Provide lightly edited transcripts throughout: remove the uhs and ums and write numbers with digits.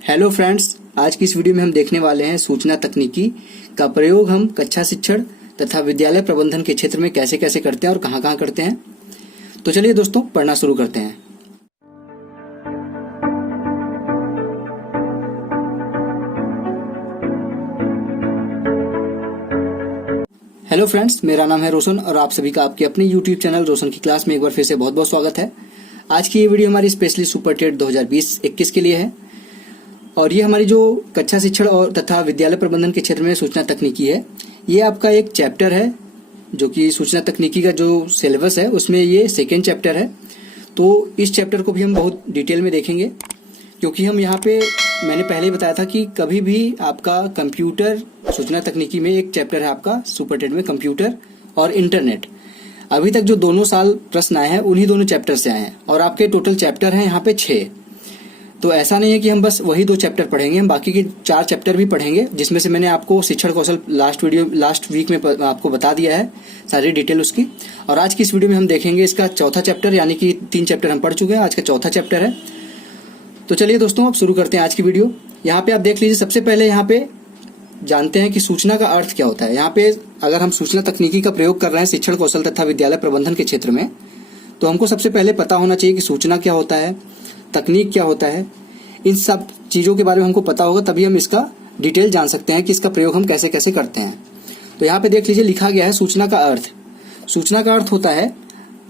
Hello friends, आज की इस वीडियो में हम देखने वाले हैं सूचना तकनीकी का प्रयोग हम कक्षा शिक्षण तथा विद्यालय प्रबंधन के क्षेत्र में कैसे कैसे करते हैं और कहां कहां करते हैं। तो चलिए दोस्तों, पढ़ना शुरू करते हैं। हेलो फ्रेंड्स, मेरा नाम है रोशन और आप सभी का आपके अपने यूट्यूब चैनल रोशन की क्लास में एक बार फिर से बहुत बहुत स्वागत है। आज की ये वीडियो हमारी स्पेशली सुपर टेट 2020-21 के लिए है और ये हमारी जो कक्षा शिक्षण और तथा विद्यालय प्रबंधन के क्षेत्र में सूचना तकनीकी है, ये आपका एक चैप्टर है जो कि सूचना तकनीकी का जो सिलेबस है उसमें ये सेकेंड चैप्टर है। तो इस चैप्टर को भी हम बहुत डिटेल में देखेंगे क्योंकि हम यहाँ पे मैंने पहले ही बताया था कि कभी भी आपका कंप्यूटर सूचना तकनीकी में एक चैप्टर है आपका सुपर टेट में कंप्यूटर और इंटरनेट। अभी तक जो दोनों साल प्रश्न आए हैं उन्हीं दोनों चैप्टर से आए हैं और आपके टोटल चैप्टर हैं यहाँ पे 6। तो ऐसा नहीं है कि हम बस वही 2 चैप्टर पढ़ेंगे, हम बाकी के 4 चैप्टर भी पढ़ेंगे, जिसमें से मैंने आपको शिक्षण कौशल लास्ट वीक में आपको बता दिया है सारी डिटेल उसकी। और आज की इस वीडियो में हम देखेंगे इसका चौथा चैप्टर, यानी कि 3 चैप्टर हम पढ़ चुके हैं, आज का चौथा चैप्टर है। तो चलिए दोस्तों, अब शुरू करते हैं आज की वीडियो। यहाँ पे आप देख लीजिए, सबसे पहले यहाँ पे जानते हैं कि सूचना का अर्थ क्या होता है। यहाँ पे अगर हम सूचना तकनीकी का प्रयोग कर रहे हैं शिक्षण कौशल तथा विद्यालय प्रबंधन के क्षेत्र में, तो हमको सबसे पहले पता होना चाहिए कि सूचना क्या होता है, तकनीक क्या होता है। इन सब चीज़ों के बारे में हमको पता होगा, तभी हम इसका डिटेल जान सकते हैं कि इसका प्रयोग हम कैसे कैसे करते हैं। तो यहाँ पे देख लीजिए, लिखा गया है सूचना का अर्थ। सूचना का अर्थ होता है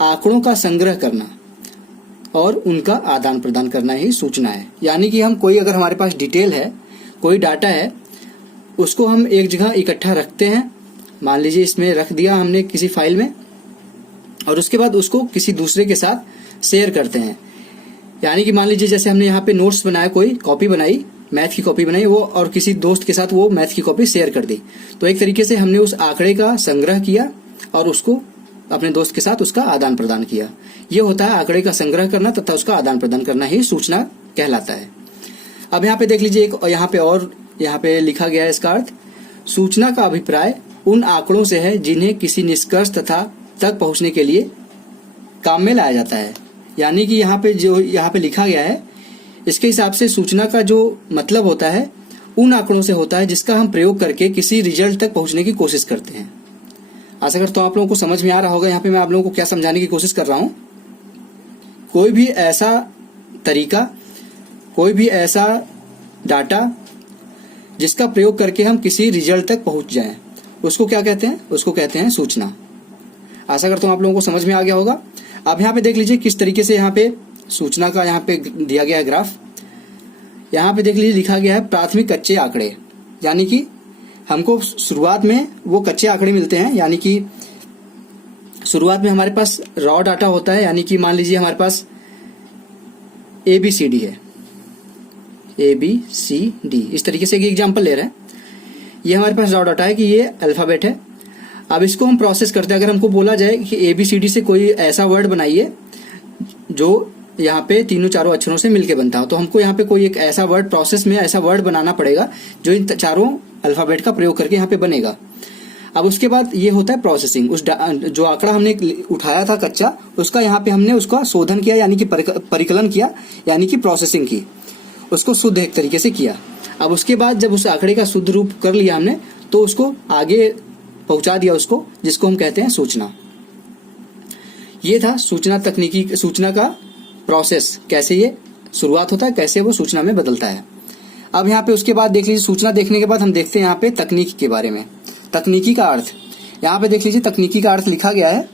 आंकड़ों का संग्रह करना और उनका आदान प्रदान करना ही सूचना है। यानी कि हम कोई अगर हमारे पास डिटेल है, कोई डाटा है, उसको हम एक जगह इकट्ठा रखते हैं। मान लीजिए इसमें रख दिया हमने किसी फाइल में, और उसके बाद उसको किसी दूसरे के साथ शेयर करते हैं। यानी कि मान लीजिए जैसे हमने यहाँ पे नोट्स बनाया, कोई कॉपी बनाई, मैथ की कॉपी बनाई, वो और किसी दोस्त के साथ वो मैथ की कॉपी शेयर कर दी। तो एक तरीके से हमने उस आंकड़े का संग्रह किया और उसको अपने दोस्त के साथ उसका आदान प्रदान किया। ये होता है आंकड़े का संग्रह करना तथा उसका आदान प्रदान करना ही सूचना कहलाता है। अब यहाँ पे देख लीजिए, एक यहाँ पे लिखा गया है इसका अर्थ, सूचना का अभिप्राय उन आंकड़ों से है जिन्हें किसी निष्कर्ष तथा तक पहुंचने के लिए काम में लाया जाता है। यानी कि यहाँ पे लिखा गया है, इसके हिसाब से सूचना का जो मतलब होता है उन आंकड़ों से होता है जिसका हम प्रयोग करके किसी रिजल्ट तक पहुंचने की कोशिश करते हैं। आशा करता हूं आप लोगों को समझ में आ रहा होगा यहाँ पे मैं आप लोगों को क्या समझाने की कोशिश कर रहा हूं। कोई भी ऐसा तरीका, कोई भी ऐसा डाटा जिसका प्रयोग करके हम किसी रिजल्ट तक पहुंच जाएं, उसको क्या कहते हैं? उसको कहते हैं सूचना। आशा करता हूं आप लोगों को समझ में आ गया होगा। अब यहाँ पे देख लीजिए किस तरीके से यहाँ पे सूचना का यहाँ पे दिया गया है ग्राफ। यहाँ पे देख लीजिए लिखा गया है प्राथमिक कच्चे आंकड़े। यानी कि हमको शुरुआत में वो कच्चे आंकड़े मिलते हैं, यानी कि शुरुआत में हमारे पास रॉ डाटा होता है। यानी कि मान लीजिए हमारे पास ABCD है, ABCD इस तरीके से एक एग्जाम्पल ले रहे हैं। ये हमारे पास रॉ डाटा है कि ये अल्फाबेट है। अब इसको हम प्रोसेस करते हैं। अगर हमको बोला जाए कि ABCD से कोई ऐसा वर्ड बनाइए जो यहाँ पे तीनों चारों अक्षरों से मिलके बनता हो, तो हमको यहाँ पे कोई एक ऐसा वर्ड प्रोसेस में ऐसा वर्ड बनाना पड़ेगा जो इन चारों अल्फाबेट का प्रयोग करके यहाँ पे बनेगा। अब उसके बाद ये होता है प्रोसेसिंग। जो आंकड़ा हमने उठाया था कच्चा, उसका यहाँ पे हमने उसका शोधन किया, यानी कि परिकलन किया, यानी कि प्रोसेसिंग की, उसको शुद्ध एक तरीके से किया। अब उसके बाद जब उस आंकड़े का शुद्ध रूप कर लिया हमने, तो उसको आगे पहुंचा दिया उसको, जिसको हम कहते हैं सूचना। ये था सूचना तकनीकी, सूचना का प्रोसेस, कैसे ये शुरुआत होता है, कैसे वो सूचना में बदलता है। अब यहाँ पे उसके बाद देख लीजिए, सूचना देखने के बाद हम देखते हैं यहाँ पे तकनीक के बारे में। तकनीकी का अर्थ, यहाँ पे देख लीजिए तकनीकी का अर्थ लिखा गया है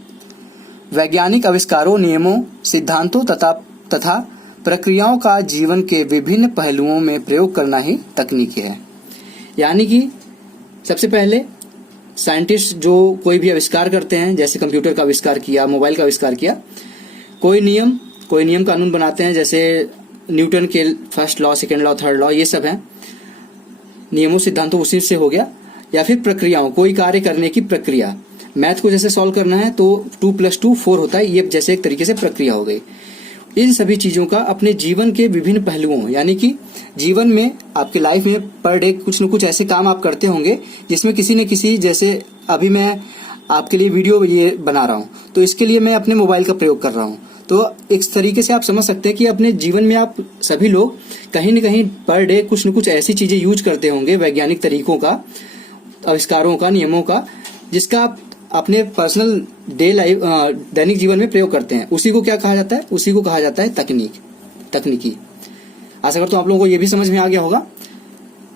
वैज्ञानिक आविष्कारों, नियमों, सिद्धांतों तथा प्रक्रियाओं का जीवन के विभिन्न पहलुओं में प्रयोग करना ही तकनीकी है। यानी कि सबसे पहले साइंटिस्ट जो कोई भी आविष्कार करते हैं, जैसे कंप्यूटर का आविष्कार किया, मोबाइल का आविष्कार किया, कोई नियम कानून बनाते हैं, जैसे न्यूटन के first law, second law, third law, ये सब हैं नियमों सिद्धांतों, उसी से हो गया। या फिर प्रक्रियाओं, कोई कार्य करने की प्रक्रिया, मैथ को जैसे सॉल्व करना है तो 2 + 2 4 होता है, ये जैसे एक तरीके से प्रक्रिया हो गई। इन सभी चीजों का अपने जीवन के विभिन्न पहलुओं, यानी कि जीवन में आपके लाइफ में पर डे कुछ न कुछ ऐसे काम आप करते होंगे जिसमें किसी न किसी, जैसे अभी मैं आपके लिए वीडियो ये बना रहा हूँ, तो इसके लिए मैं अपने मोबाइल का प्रयोग कर रहा हूँ, तो एक तरीके से आप समझ सकते हैं कि अपने जीवन में आप सभी लोग कहीं न कहीं पर डे कुछ न कुछ ऐसी चीजें यूज करते होंगे, वैज्ञानिक तरीकों का, आविष्कारों का, नियमों का, जिसका आप अपने पर्सनल दैनिक जीवन में प्रयोग करते हैं। उसी को क्या कहा जाता है? उसी को कहा जाता है तकनीकी। आशा करता हूं आप लोगों को ये भी समझ में आ गया होगा।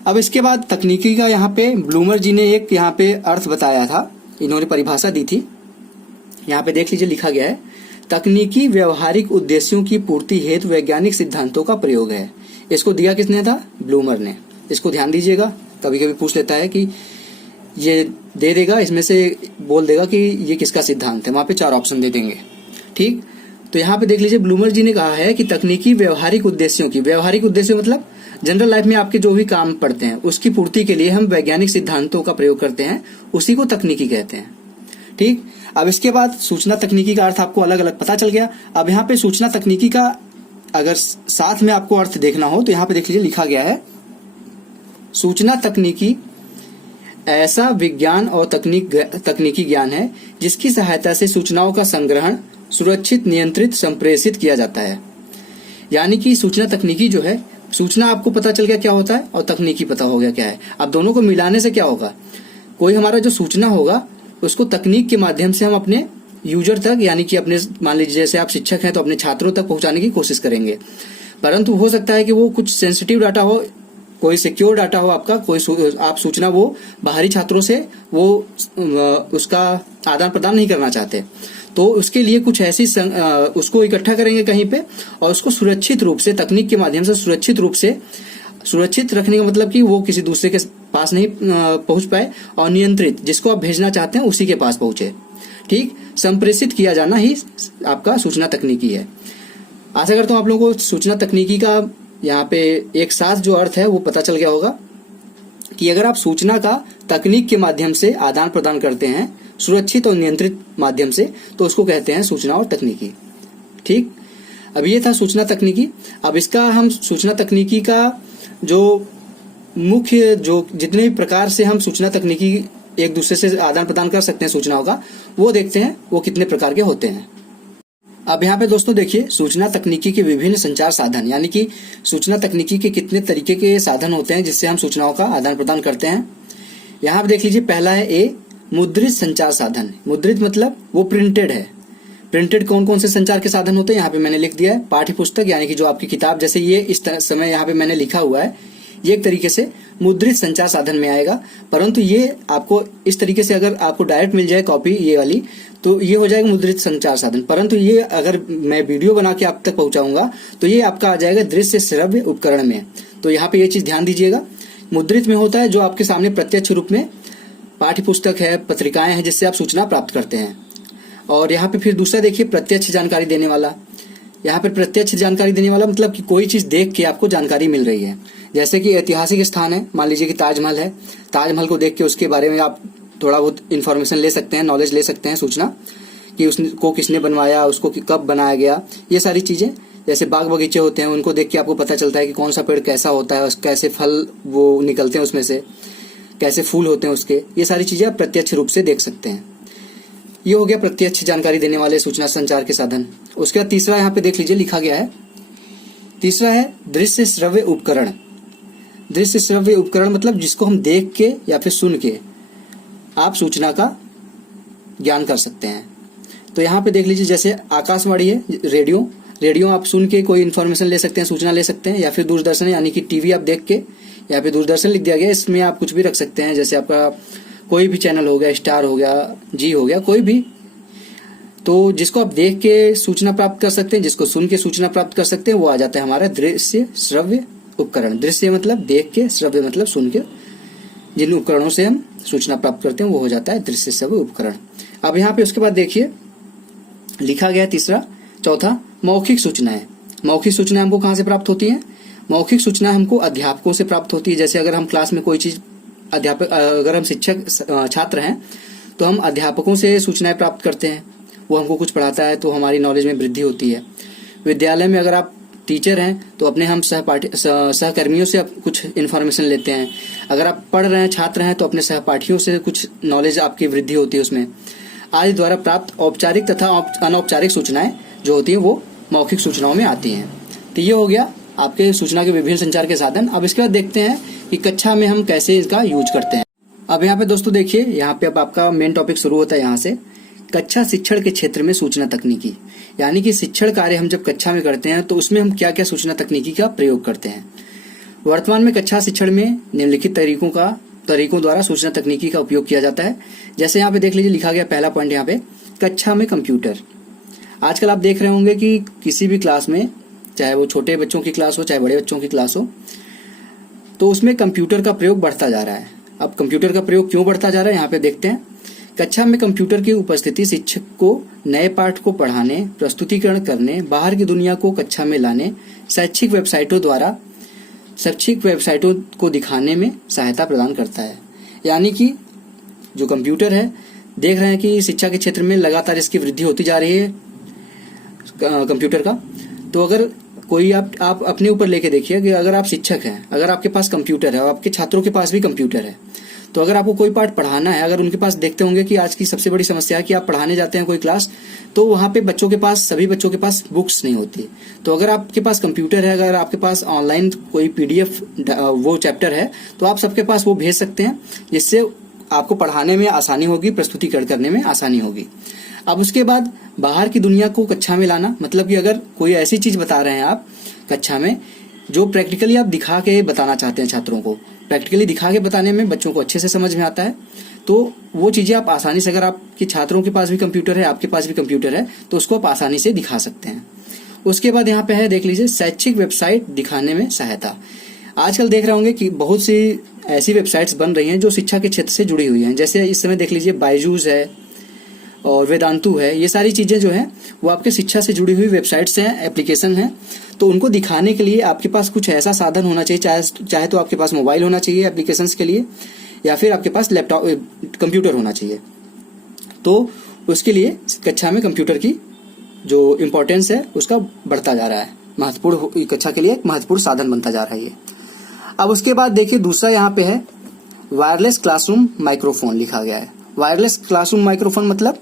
अब इसके बाद तकनीकी का यहाँ पे ब्लूमर जी ने एक यहाँ पे अर्थ बताया था, इन्होंने परिभाषा दी थी। यहाँ पे देख लीजिए, लिखा गया है, तकनीकी व्यवहारिक उद्देश्यों की पूर्ति हेतु वैज्ञानिक सिद्धांतों का प्रयोग है। इसको दिया किसने था? ब्लूमर ने। इसको ध्यान दीजिएगा, कभी कभी पूछ लेता है कि ये दे देगा, इसमें से बोल देगा कि ये किसका सिद्धांत है, वहां पे 4 ऑप्शन दे देंगे। ठीक, तो यहाँ पे देख लीजिए, ब्लूमर जी ने कहा है कि तकनीकी व्यवहारिक उद्देश्यों की, व्यवहारिक उद्देश्य मतलब जनरल लाइफ में आपके जो भी काम पड़ते हैं उसकी पूर्ति के लिए हम वैज्ञानिक सिद्धांतों का प्रयोग करते हैं, उसी को तकनीकी कहते हैं। ठीक, अब इसके बाद सूचना तकनीकी का अर्थ आपको अलग अलग पता चल गया। अब यहाँ पे सूचना तकनीकी का अगर साथ में आपको अर्थ देखना हो तो यहाँ पे देख लीजिए, लिखा गया है, सूचना तकनीकी ऐसा विज्ञान और तकनीकी ज्ञान है जिसकी सहायता से सूचनाओं का संग्रहण सुरक्षित, नियंत्रित, संप्रेषित किया जाता है। यानी कि सूचना तकनीकी जो है, सूचना आपको पता चल गया क्या होता है और तकनीकी पता हो गया क्या है। अब दोनों को मिलाने से क्या होगा, कोई हमारा जो सूचना होगा उसको तकनीक के माध्यम से हम अपने यूजर तक, यानी कि अपने, मान लीजिए जैसे आप शिक्षक हैं तो अपने छात्रों तक पहुंचाने की कोशिश करेंगे। परंतु हो सकता है कि वो कुछ सेंसिटिव डाटा हो, कोई सिक्योर डाटा हो आपका, कोई आप सूचना वो बाहरी छात्रों से वो उसका आदान प्रदान नहीं करना चाहते, तो उसके लिए कुछ ऐसी उसको इकट्ठा करेंगे कहीं पे और उसको सुरक्षित रूप से, तकनीक के माध्यम से सुरक्षित रखने का मतलब कि वो किसी दूसरे के पास नहीं पहुंच पाए, और नियंत्रित, जिसको आप भेजना चाहते हैं उसी के पास पहुंचे। ठीक, संप्रेषित किया जाना ही आपका सूचना तकनीकी है। आशा करता हूं आप लोगों को सूचना तकनीकी का यहाँ पे एक साथ जो अर्थ है वो पता चल गया होगा कि अगर आप सूचना का तकनीक के माध्यम से आदान प्रदान करते हैं, सुरक्षित और नियंत्रित माध्यम से, तो उसको कहते हैं सूचना और तकनीकी। ठीक, अब ये था सूचना तकनीकी। अब इसका हम सूचना तकनीकी का जो मुख्य, जो जितने भी प्रकार से हम सूचना तकनीकी एक दूसरे से आदान प्रदान कर सकते हैं सूचनाओं का, वो देखते हैं वो कितने प्रकार के होते हैं। अब यहाँ पे दोस्तों देखिए, सूचना तकनीकी के विभिन्न संचार साधन, यानी कि सूचना तकनीकी के कितने तरीके के साधन होते हैं जिससे हम सूचनाओं का आदान प्रदान करते हैं। यहाँ पे देख लीजिए, पहला है ए, मुद्रित संचार साधन। मुद्रित मतलब वो प्रिंटेड है। प्रिंटेड कौन कौन से संचार के साधन होते हैं यहाँ पे मैंने लिख दिया है। पाठ्य पुस्तक, यानी कि जो आपकी किताब, जैसे ये इस समय यहाँ पे मैंने लिखा हुआ है, ये एक तरीके से मुद्रित संचार साधन में आएगा। परंतु ये आपको इस तरीके से अगर आपको डायरेक्ट मिल जाए कॉपी ये वाली, तो ये हो जाएगा मुद्रित संचार साधन। परंतु ये अगर मैं वीडियो बना के आप तक पहुंचाऊंगा तो ये आपका आ जाएगा दृश्य श्रव्य उपकरण में। तो यहाँ पे ये चीज ध्यान दीजिएगा, मुद्रित में होता है जो आपके सामने प्रत्यक्ष रूप में पाठ्य पुस्तक है, पत्रिकाएं हैं, जिससे आप सूचना प्राप्त करते हैं। और यहाँ पे फिर दूसरा देखिए, प्रत्यक्ष जानकारी देने वाला। यहाँ पे प्रत्यक्ष जानकारी देने वाला मतलब कि कोई चीज देख के आपको जानकारी मिल रही है। जैसे कि ऐतिहासिक स्थान है, मान लीजिए कि ताजमहल है, ताजमहल को देख के उसके बारे में आप थोड़ा बहुत इन्फॉर्मेशन ले सकते हैं, नॉलेज ले सकते हैं, सूचना कि उसको किसने बनवाया, उसको कब बनाया गया, ये सारी चीजें। जैसे बाग बगीचे होते हैं, उनको देख के आपको पता चलता है कि कौन सा पेड़ कैसा होता है, कैसे फल वो निकलते हैं उसमें से, कैसे फूल होते हैं उसके, ये सारी चीजें आप प्रत्यक्ष रूप से देख सकते हैं। ये हो गया प्रत्यक्ष जानकारी देने वाले सूचना संचार के साधन। उसके बाद तीसरा यहाँ पे देख लीजिए, लिखा गया है, तीसरा है दृश्य श्रव्य उपकरण। दृश्य श्रव्य उपकरण मतलब जिसको हम देख के या फिर सुन के आप सूचना का ज्ञान कर सकते हैं। तो यहाँ पे देख लीजिए, जैसे आकाशवाणी है, रेडियो आप सुन के कोई इन्फॉर्मेशन ले सकते हैं, सूचना ले सकते हैं, या फिर दूरदर्शन यानी कि टीवी आप देख के, यहाँ पे दूरदर्शन लिख दिया गया, इसमें आप कुछ भी रख सकते हैं, जैसे आपका कोई भी चैनल हो गया, स्टार हो गया, जी हो गया, कोई भी। तो जिसको आप देख के सूचना प्राप्त कर सकते हैं, जिसको सुन के सूचना प्राप्त कर सकते हैं, वो आ जाता है हमारा दृश्य श्रव्य उपकरण। दृश्य मतलब देख के, श्रव्य मतलब सुन के, जिन उपकरणों से हम सूचना प्राप्त करते हैं वो हो जाता है दृश्य श्रव्य उपकरण। अब यहाँ पे उसके बाद देखिए, लिखा गया तीसरा, चौथा मौखिक सूचनाएं। मौखिक सूचनाएं हमको कहाँ से प्राप्त होती हैं? मौखिक सूचना हमको अध्यापकों से प्राप्त होती है। जैसे अगर हम क्लास में कोई चीज, अगर हम शिक्षक छात्र हैं तो हम अध्यापकों से सूचनाएं प्राप्त करते हैं, वो हमको कुछ पढ़ाता है तो हमारी नॉलेज में वृद्धि होती है। विद्यालय में अगर आप टीचर हैं तो अपने हम सहकर्मियों से कुछ इन्फॉर्मेशन लेते हैं। अगर आप पढ़ रहे हैं, छात्र हैं, तो अपने सहपाठियों से कुछ नॉलेज आपकी वृद्धि होती है उसमें। आदि द्वारा प्राप्त औपचारिक तथा अनौपचारिक सूचनाएं जो होती हैं वो मौखिक सूचनाओं में आती हैं। तो ये हो गया आपके सूचना के विभिन्न संचार के साधन। अब इसके बाद देखते हैं कि कक्षा में हम कैसे इसका यूज करते हैं। अब यहाँ पे दोस्तों देखिए, यहाँ पे अब आपका मेन टॉपिक शुरू होता है यहाँ से, कक्षा शिक्षण के क्षेत्र में सूचना तकनीकी। यानी कि शिक्षण कार्य हम जब कक्षा में करते हैं तो उसमें हम क्या क्या सूचना तकनीकी का प्रयोग करते हैं। वर्तमान में कक्षा शिक्षण में निम्नलिखित तरीकों द्वारा सूचना तकनीकी का उपयोग किया जाता है। जैसे यहाँ पे देख लीजिए, लिखा गया पहला पॉइंट यहाँ पे, कक्षा में कंप्यूटर। आजकल आप देख रहे होंगे कि किसी भी क्लास में, चाहे वो छोटे बच्चों की क्लास हो चाहे बड़े बच्चों की क्लास हो, तो उसमें कंप्यूटर का प्रयोग बढ़ता जा रहा है। अब कंप्यूटर का प्रयोग क्यों बढ़ता जा रहा है, यहाँ पे देखते हैं। कक्षा में कंप्यूटर की उपस्थिति शिक्षक को नए पाठ को पढ़ाने, प्रस्तुतिकरण करने, बाहर की दुनिया को कक्षा में लाने, शैक्षिक वेबसाइटों को दिखाने में सहायता प्रदान करता है। यानी कि जो कंप्यूटर है, देख रहे हैं कि शिक्षा के क्षेत्र में लगातार इसकी वृद्धि होती जा रही है कंप्यूटर का। तो अगर कोई आप अपने ऊपर लेके देखिए कि अगर आप शिक्षक हैं, अगर आपके पास कंप्यूटर है और आपके छात्रों के पास भी कंप्यूटर है, तो अगर आपको कोई पाठ पढ़ाना है, अगर उनके पास, देखते होंगे कि आज की सबसे बड़ी समस्या है कि आप पढ़ाने जाते हैं कोई क्लास, तो वहाँ पे सभी बच्चों के पास बुक्स नहीं होती। तो अगर आपके पास कंप्यूटर है, अगर आपके पास ऑनलाइन कोई PDF वो चैप्टर है, तो आप सबके पास वो भेज सकते हैं, जिससे आपको पढ़ाने में आसानी होगी, प्रस्तुतिकरण करने में आसानी होगी। अब उसके बाद बाहर की दुनिया को कक्षा में लाना, मतलब कि अगर कोई ऐसी चीज बता रहे हैं आप कक्षा में जो प्रैक्टिकली आप दिखा के बताना चाहते हैं छात्रों को, प्रैक्टिकली दिखा के बताने में बच्चों को अच्छे से समझ में आता है, तो वो चीजें आप आसानी से, अगर आपके छात्रों के पास भी कंप्यूटर है, आपके पास भी कंप्यूटर है, तो उसको आप आसानी से दिखा सकते हैं। उसके बाद यहाँ पे है, देख लीजिए, शैक्षिक वेबसाइट दिखाने में सहायता। आजकल देख रहे होंगे कि बहुत सी ऐसी वेबसाइट्स बन रही हैं जो शिक्षा के क्षेत्र से जुड़ी हुई हैं। जैसे इस समय देख लीजिए, बायजूस है और वेदांतु है। ये सारी चीजें जो हैं वो आपके शिक्षा से जुड़ी हुई वेबसाइट्स हैं, एप्लीकेशन हैं। तो उनको दिखाने के लिए आपके पास कुछ ऐसा साधन होना चाहिए, चाहे तो आपके पास मोबाइल होना चाहिए एप्लीकेशंस के लिए, या फिर आपके पास लैपटॉप, कंप्यूटर होना चाहिए। तो उसके लिए कक्षा में कंप्यूटर की जो इम्पोर्टेंस है उसका बढ़ता जा रहा है, महत्वपूर्ण, कक्षा के लिए एक महत्वपूर्ण साधन बनता जा रहा है ये। अब उसके बाद देखिए, दूसरा यहाँ पे है वायरलेस क्लासरूम माइक्रोफोन लिखा गया है। वायरलेस क्लासरूम माइक्रोफोन मतलब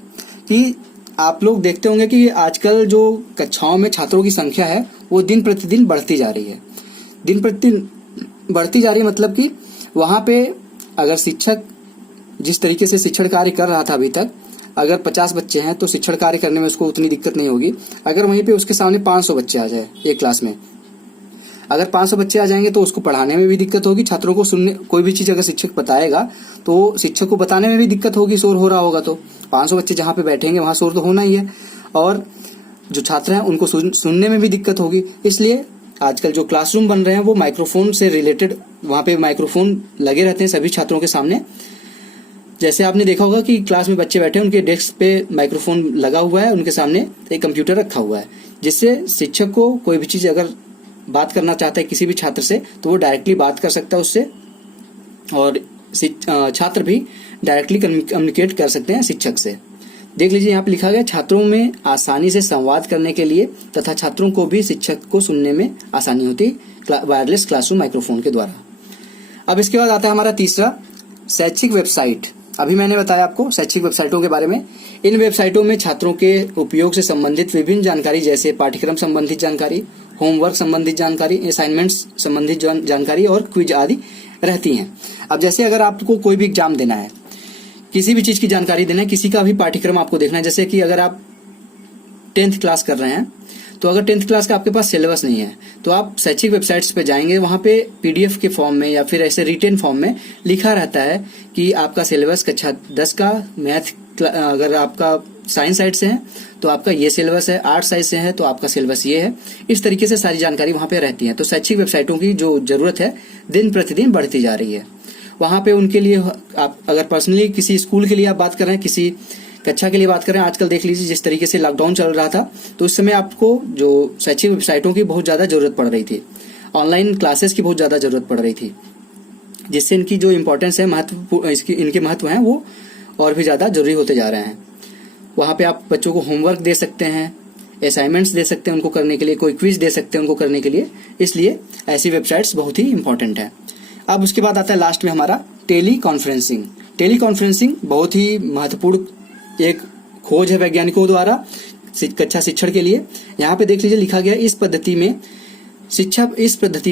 कि आप लोग देखते होंगे कि आजकल जो कक्षाओं में छात्रों की संख्या है वो दिन प्रतिदिन बढ़ती जा रही है। दिन प्रतिदिन बढ़ती जा रही है मतलब कि वहाँ पे अगर शिक्षक जिस तरीके से शिक्षण कार्य कर रहा था अभी तक, अगर 50 बच्चे हैं तो शिक्षण कार्य करने में उसको उतनी दिक्कत नहीं होगी। अगर वहीं पे उसके सामने 500 बच्चे आ जाए एक क्लास में, अगर 500 बच्चे आ जाएंगे तो उसको पढ़ाने में भी दिक्कत होगी, छात्रों को सुनने, कोई भी चीज अगर शिक्षक बताएगा तो शिक्षक को बताने में भी दिक्कत होगी, शोर हो रहा होगा। तो 500 बच्चे जहाँ पे बैठेंगे वहां शोर तो होना ही है, और जो छात्र हैं उनको सुनने में भी दिक्कत होगी। इसलिए आजकल जो क्लासरूम बन रहे हैं वो माइक्रोफोन से रिलेटेड, वहां पे माइक्रोफोन लगे रहते हैं सभी छात्रों के सामने। जैसे आपने देखा होगा कि क्लास में बच्चे बैठे हैं, उनके डेस्क पे माइक्रोफोन लगा हुआ है, उनके सामने एक कंप्यूटर रखा हुआ है, जिससे शिक्षक को कोई भी चीज अगर बात करना चाहता है किसी भी छात्र से तो वो डायरेक्टली बात कर सकता है उससे, और छात्र भी डायरेक्टली कम्युनिकेट कर सकते हैं शिक्षक से। देख लीजिए, यहाँ पे लिखा गया, छात्रों में आसानी से संवाद करने के लिए तथा छात्रों को भी शिक्षक को सुनने में आसानी होती वायरलेस क्लासरूम माइक्रोफोन के द्वारा। अब इसके बाद आता है हमारा तीसरा, शैक्षिक वेबसाइट। अभी मैंने बताया आपको शैक्षिक वेबसाइटों के बारे में। इन वेबसाइटों में छात्रों के उपयोग से संबंधित विभिन्न जानकारी, जैसे पाठ्यक्रम संबंधित जानकारी, होमवर्क संबंधित जानकारी, असाइनमेंट्स संबंधित जानकारी और क्विज आदि रहती हैं। अब जैसे अगर आपको कोई भी एग्जाम देना है, किसी भी चीज की जानकारी देना है, किसी का भी पाठ्यक्रम आपको देखना है, जैसे कि अगर आप 10th क्लास कर रहे हैं, तो अगर 10th क्लास का आपके पास सिलेबस नहीं है तो आप शैक्षिक वेबसाइट्स पे जाएंगे, वहां पे PDF के फॉर्म में या फिर ऐसे रिटेन फॉर्म में लिखा रहता है कि आपका सिलेबस कक्षा 10 का मैथ, अगर आपका साइंस साइड से है तो आपका ये सिलेबस है, आर्ट साइड से है तो आपका सिलेबस ये है। इस तरीके से सारी जानकारी वहां पे रहती है। तो शैक्षिक वेबसाइटों की जो जरूरत है दिन प्रतिदिन बढ़ती जा रही है। वहां पे उनके लिए, आप अगर पर्सनली किसी स्कूल के लिए आप बात कर रहे हैं, किसी कक्षा के लिए बात करें, आजकल देख लीजिए जिस तरीके से लॉकडाउन चल रहा था तो उस समय आपको जो शैक्षिक वेबसाइटों की बहुत ज्यादा जरूरत पड़ रही थी, ऑनलाइन क्लासेस की बहुत ज्यादा जरूरत पड़ रही थी, जिससे इनकी जो इम्पोर्टेंस है, इनके महत्व हैं वो और भी ज्यादा जरूरी होते जा रहे हैं। वहां पे आप बच्चों को होमवर्क दे सकते हैं, असाइनमेंट्स दे सकते हैं उनको करने के लिए, कोई क्विज दे सकते हैं उनको करने के लिए, इसलिए ऐसी वेबसाइट्स बहुत ही इंपॉर्टेंट है। अब उसके बाद आता है लास्ट में हमारा टेली कॉन्फ्रेंसिंग। टेली कॉन्फ्रेंसिंग बहुत ही महत्वपूर्ण एक खोज है वैज्ञानिकों द्वारा। कक्षा शिक्षण के लिए। यहाँ पे देख लीजिए लिखा गया इस पद्धति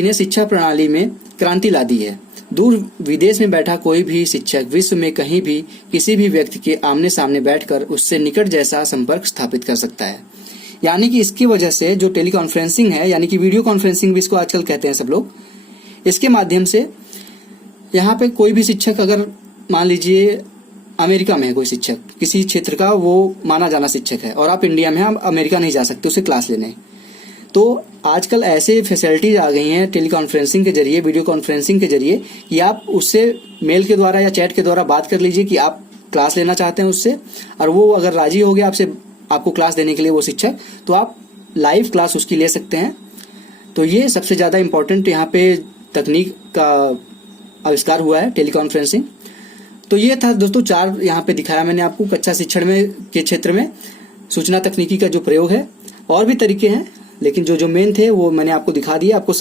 ने शिक्षा प्रणाली में क्रांति ला दी है। दूर विदेश में बैठा कोई भी शिक्षक विश्व में कहीं भी किसी भी व्यक्ति के आमने सामने बैठकर उससे निकट जैसा संपर्क स्थापित कर सकता है। यानी कि इसकी वजह से जो टेलीकॉन्फ्रेंसिंग है, यानी कि वीडियो कॉन्फ्रेंसिंग भी इसको आजकल कहते हैं सब लोग, इसके माध्यम से यहाँ पे कोई भी शिक्षक, अगर मान लीजिए अमेरिका में है कोई शिक्षक, किसी क्षेत्र का वो माना जाना शिक्षक है, और आप इंडिया में, आप अमेरिका नहीं जा सकते उसे क्लास लेने, तो आजकल ऐसे फैसिलिटीज आ गई हैं टेलीकॉन्फ्रेंसिंग के जरिए, वीडियो कॉन्फ्रेंसिंग के जरिए, कि आप उससे मेल के द्वारा या चैट के द्वारा बात कर लीजिए कि आप क्लास लेना चाहते हैं उससे, और वो अगर राजी हो गया आपको क्लास देने के लिए वो शिक्षक, तो आप लाइव क्लास उसकी ले सकते हैं। तो ये सबसे ज़्यादा इम्पोर्टेंट यहाँ पे तकनीक का आविष्कार हुआ है, टेलीकॉन्फ्रेंसिंग। तो ये था दोस्तों 4 यहाँ पे दिखाया मैंने आपको कक्षा शिक्षण में के क्षेत्र में सूचना तकनीकी का जो प्रयोग है। और भी तरीके हैं, लेकिन जो मेन थे वो मैंने आपको दिखा दिया। आपको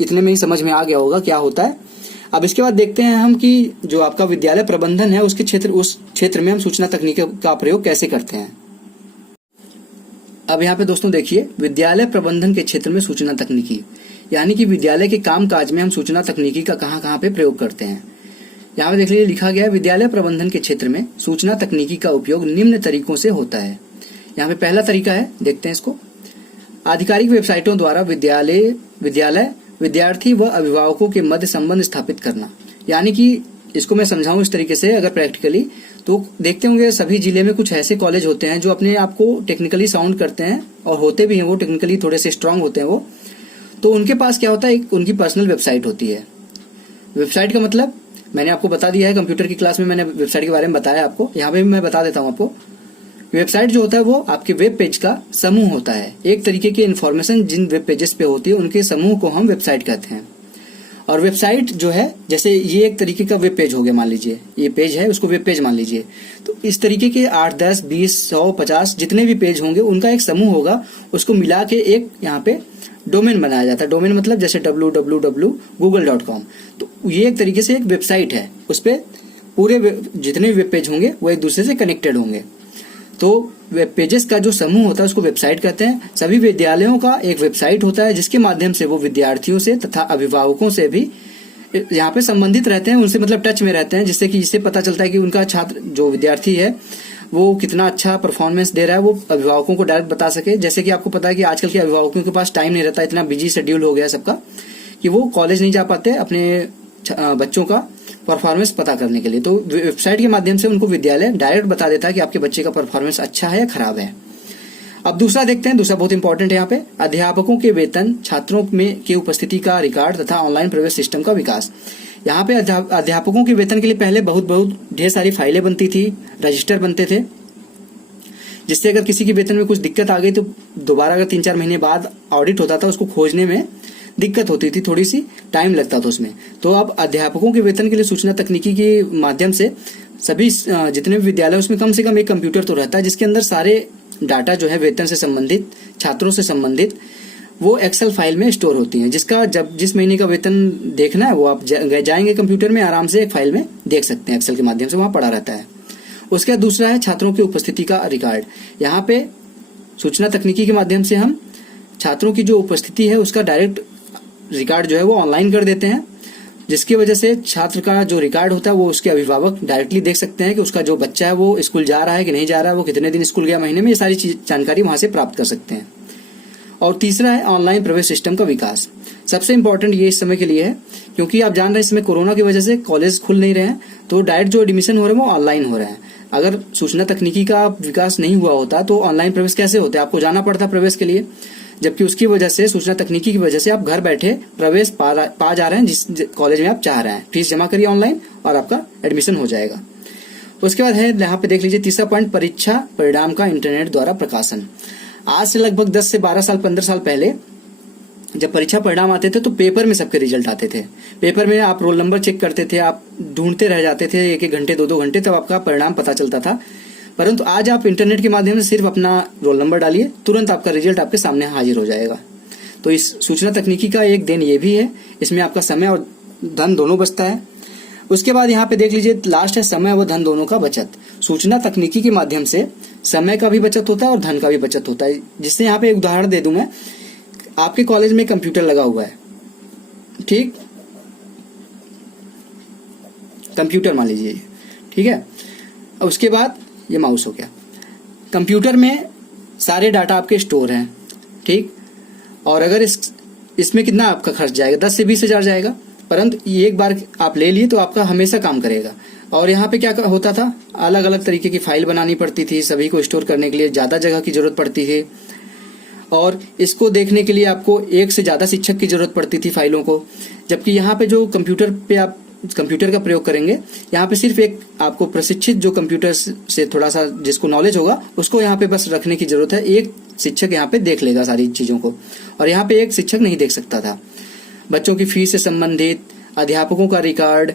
इतने में ही समझ में आ गया होगा क्या होता है। अब इसके बाद देखते हैं हम कि जो आपका विद्यालय प्रबंधन है उस क्षेत्र में हम सूचना तकनीकी का प्रयोग कैसे करते हैं। अब यहाँ पे दोस्तों देखिए, विद्यालय प्रबंधन के क्षेत्र में सूचना तकनीकी, यानी कि विद्यालय के काम काज में हम सूचना तकनीकी का कहाँ पे प्रयोग करते हैं। यहाँ पे देख लीजिए लिखा गया है, विद्यालय प्रबंधन के क्षेत्र में सूचना तकनीकी का उपयोग निम्न तरीकों से होता है। यहाँ पे पहला तरीका है, देखते हैं इसको। आधिकारिक वेबसाइटों द्वारा विद्यालय, विद्यार्थी व अभिभावकों के मध्य संबंध स्थापित करना। यानी कि इसको मैं समझाऊं इस तरीके से, अगर प्रैक्टिकली, तो देखते होंगे सभी जिले में कुछ ऐसे कॉलेज होते हैं जो अपने आप को टेक्निकली साउंड करते हैं, और होते भी हैं वो टेक्निकली थोड़े से स्ट्रांग होते हैं वो। तो उनके पास क्या होता है, एक उनकी पर्सनल वेबसाइट होती है। वेबसाइट का मतलब मैंने आपको बता दिया है, कंप्यूटर की क्लास में मैंने वेबसाइट के बारे में बताया आपको, यहाँ पे भी मैं बता देता हूँ आपको। वेबसाइट जो होता है वो आपके वेब पेज का समूह होता है। एक तरीके की इन्फॉर्मेशन जिन वेब पेजेस पे होती है उनके समूह को हम वेबसाइट कहते हैं। और वेबसाइट जो है, जैसे ये एक तरीके का वेब पेज हो गया, मान लीजिए ये पेज है, उसको वेब पेज मान लीजिए। तो इस तरीके के 8, 10, 20, 100, 50 जितने भी पेज होंगे उनका एक समूह होगा, उसको मिला के एक यहाँ पे डोमेन बनाया जाता है। डोमेन मतलब जैसे www.google.com। तो ये एक तरीके से एक वेबसाइट है, उस पर पूरे जितने वेब पेज होंगे वो एक दूसरे से कनेक्टेड होंगे। तो वेब पेजेस का जो समूह होता है उसको वेबसाइट कहते हैं। सभी विद्यालयों का एक वेबसाइट होता है जिसके माध्यम से वो विद्यार्थियों से तथा अभिभावकों से भी यहाँ पे संबंधित रहते हैं, उनसे मतलब टच में रहते हैं, जिससे कि इससे पता चलता है कि उनका छात्र जो विद्यार्थी है वो कितना अच्छा परफॉर्मेंस दे रहा है, वो अभिभावकों को डायरेक्ट बता सके। जैसे कि आपको पता है कि आजकल के अभिभावकों के पास टाइम नहीं रहता, इतना बिजी शेड्यूल हो गया सबका कि वो कॉलेज नहीं जा पाते अपने बच्चों का परफॉर्मेंस पता करने के लिए। तो वेबसाइट के माध्यम से उनको विद्यालय डायरेक्ट बता देता है कि आपके बच्चे का परफॉर्मेंस अच्छा है या खराब है। अब दूसरा देखते हैं, दूसरा बहुत इंपॉर्टेंट है यहाँ पे, अध्यापकों के वेतन, छात्रों में की उपस्थिति का रिकॉर्ड तथा ऑनलाइन प्रवेश सिस्टम का विकास। यहाँ पे अध्यापकों के वेतन के लिए पहले बहुत ढेर सारी फाइलें बनती थी, रजिस्टर बनते थे, जिससे अगर किसी के वेतन में कुछ दिक्कत आ गई तो दोबारा अगर 3-4 महीने बाद ऑडिट होता था, उसको खोजने में दिक्कत होती थी, थोड़ी सी टाइम लगता था उसमें। तो अब अध्यापकों के वेतन के लिए सूचना तकनीकी के माध्यम से सभी जितने भी विद्यालय उसमें कम से कम एक कंप्यूटर तो रहता है, जिसके अंदर सारे डाटा जो है वेतन से संबंधित, छात्रों से संबंधित, वो एक्सेल फाइल में स्टोर होती हैं। जिसका जब जिस महीने का वेतन देखना है वो आप जाएंगे कंप्यूटर में, आराम से एक फाइल में देख सकते हैं, एक्सेल के माध्यम से वहां पड़ा रहता है। उसके बाद दूसरा है छात्रों की उपस्थिति का रिकॉर्ड। यहाँ पे सूचना तकनीकी के माध्यम से हम छात्रों की जो उपस्थिति है उसका डायरेक्ट रिकॉर्ड जो है वो ऑनलाइन कर देते हैं, जिसकी वजह से छात्र का जो रिकॉर्ड होता है वो उसके अभिभावक डायरेक्टली देख सकते हैं कि उसका जो बच्चा है वो स्कूल जा रहा है कि नहीं जा रहा है, वो कितने दिन स्कूल गया महीने में, ये सारी जानकारी वहां से प्राप्त कर सकते हैं। और तीसरा है ऑनलाइन प्रवेश सिस्टम का विकास। सबसे इंपॉर्टेंट ये इस समय के लिए है, क्योंकि आप जान रहे हैं इसमें कोरोना की वजह से कॉलेज खुल नहीं रहे हैं, तो डायरेक्ट जो एडमिशन हो रहे हैं वो ऑनलाइन हो रहे हैं। अगर सूचना तकनीकी का विकास नहीं हुआ होता तो ऑनलाइन प्रवेश कैसे होते, आपको जाना पड़ता प्रवेश के लिए, जबकि उसकी वजह से, सूचना तकनीकी की वजह से आप घर बैठे प्रवेश पा जा रहे हैं जिस कॉलेज में आप चाह रहे हैं। फीस जमा करिए ऑनलाइन और आपका एडमिशन हो जाएगा। उसके बाद है यहाँ पे देख लीजिए तीसरा पॉइंट, परीक्षा परिणाम का इंटरनेट द्वारा प्रकाशन। आज से लगभग 10 से 12 साल 15 साल पहले जब परीक्षा परिणाम आते थे तो पेपर में सबके रिजल्ट आते थे। पेपर में आप रोल नंबर चेक करते थे, आप ढूंढते रह जाते थे 1-1 घंटे 2-2 घंटे, तब आपका परिणाम पता चलता था। परंतु आज आप इंटरनेट के माध्यम से सिर्फ अपना रोल नंबर डालिए, तुरंत आपका रिजल्ट आपके सामने हाजिर हो जाएगा। तो इस सूचना तकनीकी का एक देन ये भी है, इसमें आपका समय और धन दोनों बचता है। उसके बाद यहाँ पे देख लीजिए लास्ट है समय व धन दोनों का बचत। सूचना तकनीकी के माध्यम से समय का भी बचत होता है और धन का भी बचत होता है। जिससे यहाँ पे एक उदाहरण दे दूं मैं, आपके कॉलेज में कंप्यूटर लगा हुआ है, ठीक, कंप्यूटर मान लीजिए, ठीक है। अब उसके बाद ये माउस हो गया। कंप्यूटर में सारे डाटा आपके स्टोर हैं, ठीक, और अगर इसमें कितना आपका खर्च जाएगा, 10 से 20 हजार जाएगा, परंतु ये एक बार आप ले लिए तो आपका हमेशा काम करेगा। और यहाँ पे क्या होता था, अलग अलग तरीके की फाइल बनानी पड़ती थी, सभी को स्टोर करने के लिए ज़्यादा जगह की जरूरत पड़ती थी, और इसको देखने के लिए आपको एक से ज़्यादा शिक्षक की जरूरत पड़ती थी फाइलों को। जबकि यहाँ पे जो कंप्यूटर पे आप कंप्यूटर का प्रयोग करेंगे, यहाँ पे सिर्फ एक आपको प्रशिक्षित जो कंप्यूटर से थोड़ा सा जिसको नॉलेज होगा उसको यहाँ पे बस रखने की जरूरत है। एक शिक्षक यहाँ पे देख लेगा सारी चीज़ों को, और यहाँ पे एक शिक्षक नहीं देख सकता था। बच्चों की फीस से संबंधित, अध्यापकों का रिकॉर्ड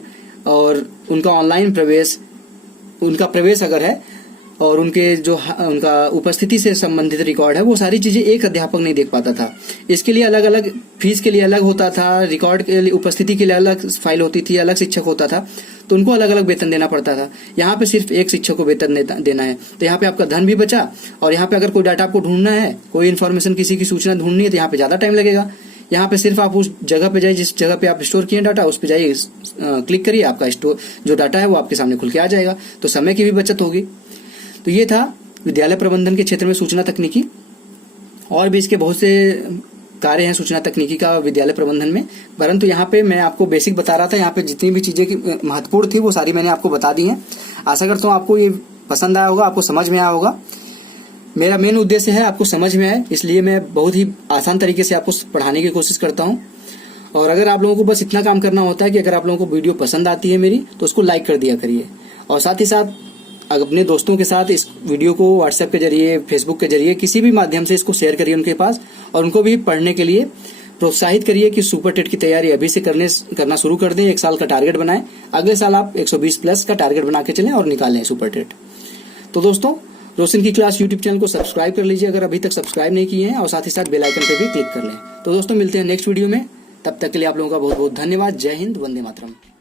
और उनका ऑनलाइन प्रवेश, उनका प्रवेश अगर है, और उनके जो उनका उपस्थिति से संबंधित रिकॉर्ड है, वो सारी चीजें एक अध्यापक नहीं देख पाता था। इसके लिए अलग अलग फीस के लिए अलग होता था, रिकॉर्ड के लिए, उपस्थिति के लिए अलग फाइल होती थी, अलग शिक्षक होता था, तो उनको अलग अलग वेतन देना पड़ता था। यहाँ पे सिर्फ एक शिक्षक को वेतन देना है, तो यहाँ पे आपका धन भी बचा। और यहाँ पे अगर कोई डाटा आपको ढूंढना है, कोई इन्फॉर्मेशन, किसी की सूचना ढूंढनी है, तो यहाँ पे ज्यादा टाइम लगेगा। यहाँ पे सिर्फ आप उस जगह पे जाइए जिस जगह पे आप स्टोर किए डाटा, उस पे जाइए, क्लिक करिए, आपका स्टोर जो डाटा है वो आपके सामने खुल के आ जाएगा। तो समय की भी बचत होगी। तो ये था विद्यालय प्रबंधन के क्षेत्र में सूचना तकनीकी। और भी इसके बहुत से कार्य हैं सूचना तकनीकी का विद्यालय प्रबंधन में, परंतु यहाँ पे मैं आपको बेसिक बता रहा था। यहाँ पे जितनी भी चीजें महत्वपूर्ण थी वो सारी मैंने आपको बता दी हैं। आशा करता हूँ आपको ये पसंद आया होगा, आपको समझ में आया होगा। मेरा मेन उद्देश्य है आपको समझ में आए, इसलिए मैं बहुत ही आसान तरीके से आपको पढ़ाने की कोशिश करता हूँ। और अगर आप लोगों को बस इतना काम करना होता है कि अगर आप लोगों को वीडियो पसंद आती है मेरी, तो उसको लाइक कर दिया करिए, और साथ ही साथ अपने दोस्तों के साथ इस वीडियो को व्हाट्सएप के जरिए, फेसबुक के जरिए, किसी भी माध्यम से इसको शेयर करिए उनके पास, और उनको भी पढ़ने के लिए प्रोत्साहित करिए कि सुपर टेट की तैयारी अभी से करना शुरू कर दें। 1 साल का टारगेट बनाएं, अगले साल आप 120 प्लस का टारगेट बना के चलें और निकालें सुपर टेट। तो दोस्तों, रोशन की क्लास यूट्यूब चैनल को सब्सक्राइब कर लीजिए अगर अभी तक सब्सक्राइब नहीं किए हैं, और साथ ही साथ बेल आइकन पे भी क्लिक कर लें। तो दोस्तों, मिलते हैं नेक्स्ट वीडियो में, तब तक के लिए आप लोगों का बहुत बहुत धन्यवाद। जय हिंद, वंदे मातरम।